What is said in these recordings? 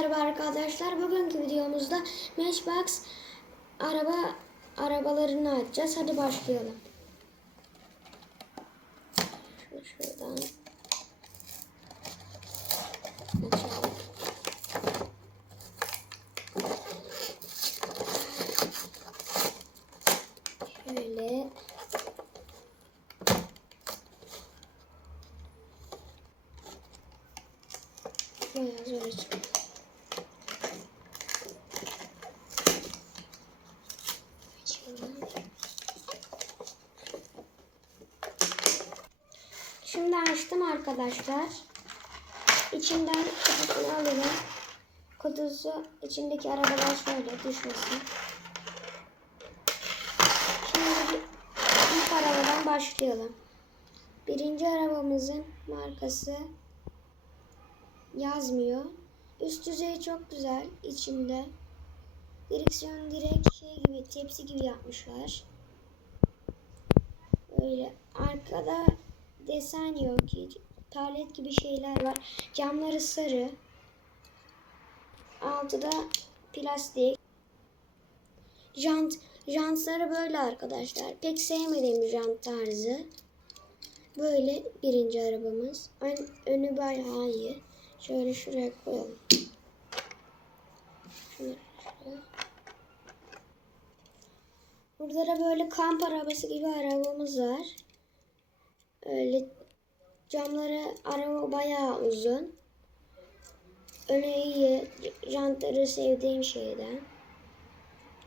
merhaba arkadaşlar. Bugünkü videomuzda Matchbox araba arabalarını açacağız. Hadi başlayalım. Şunu şuradan açalım. Şöyle bayağı zor. Açalım. Şimdi açtım arkadaşlar. İçinden kutusunu alıyorum. Kutusu içindeki arabalar şöyle düşmesin. Şimdi ilk arabadan başlayalım. Birinci arabamızın markası yazmıyor. Üst düzey çok güzel içinde. Direksiyon direkt şey gibi tepsi gibi yapmışlar. Böyle arkada desen yok hiç. Talet gibi şeyler var. Camları sarı. Altıda plastik. Jant, jantları böyle arkadaşlar. Pek sevmediğim jant tarzı. Böyle birinci arabamız. Ön, önü bayağı iyi. Şöyle şuraya koyalım. Burada da böyle kamp arabası gibi arabamız var. Öyle camları araba bayağı uzun. Önü iyi. Jantları sevdiğim şeyden.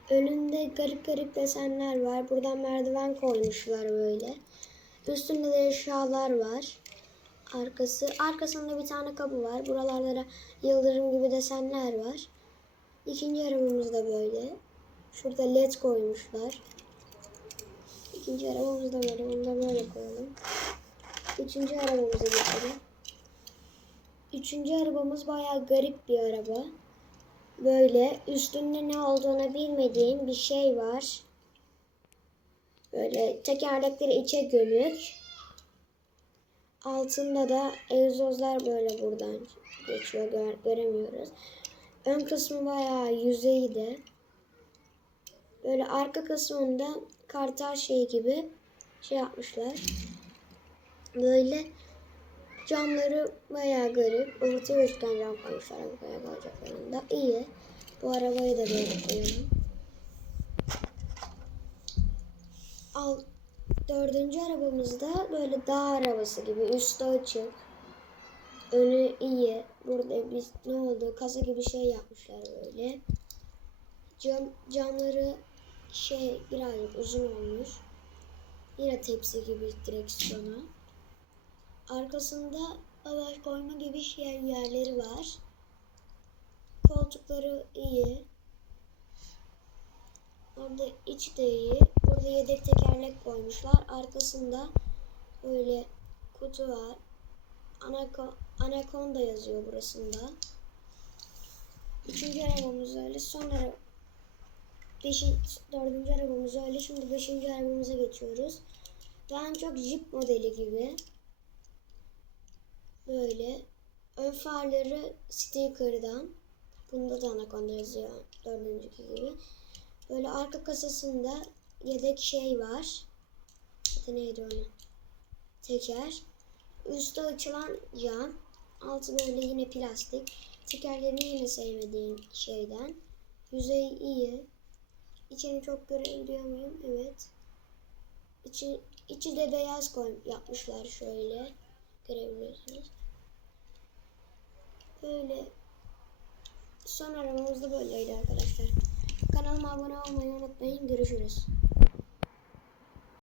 Önünde garip garip desenler var. Buradan merdiven koymuşlar böyle. Üstünde de eşyalar var. Arkası, arkasında bir tane kapı var. Buralarda da yıldırım gibi desenler var. İkinci arabamız da böyle. Şurada led koymuşlar. İkinci arabamız da böyle. Onu da böyle koyalım. Üçüncü arabamıza geçelim. Üçüncü arabamız bayağı garip bir araba. Böyle üstünde ne olduğunu bilmediğim bir şey var. Böyle tekerlekleri içe gömük. Altında da egzozlar böyle buradan geçiyor. Gör, göremiyoruz. Ön kısmı bayağı yüzeyde. Böyle arka kısmında kartal şey gibi şey yapmışlar. Böyle camları bayağı garip. Ortaya üçgen cam koymuşlar arabaya koyacaklarında. İyi. Bu arabayı da böyle koyalım. Al, dördüncü arabamızda böyle dağ arabası gibi üstü açık. Önü iyi. Burada biz ne oldu? Kasa gibi şey yapmışlar böyle. Cam, camları şey birazcık uzun olmuş. Yine tepsi gibi direksiyonu. Arkasında bagaj koyma gibi şey yerleri var. Koltukları iyi. Orada iç de iyi. Burada yedek tekerlek koymuşlar. Arkasında böyle kutu var. Anako, Anaconda yazıyor burasında. Üçüncü arabamız öyle. Sonra beşinci, dördüncü arabamız öyle. Şimdi beşinci arabamıza geçiyoruz. Daha çok Jeep modeli gibi. Böyle. Ön farları sticker'dan. Bunda da Anaconda yazıyor. Dördüncüki gibi. Böyle arka kasasında yedek şey var. Adı neydi onu? Teker. Üstü açılan cam. Altı böyle yine plastik. Tekerlerini yine sevmediğim şeyden. Yüzey iyi. İçini çok görebiliyor muyum? Evet. İçi, içi de beyaz koy yapmışlar şöyle. Görebiliyorsunuz. Böyle son aramamız da böyleydi arkadaşlar. Kanalıma abone olmayı unutmayın. Görüşürüz.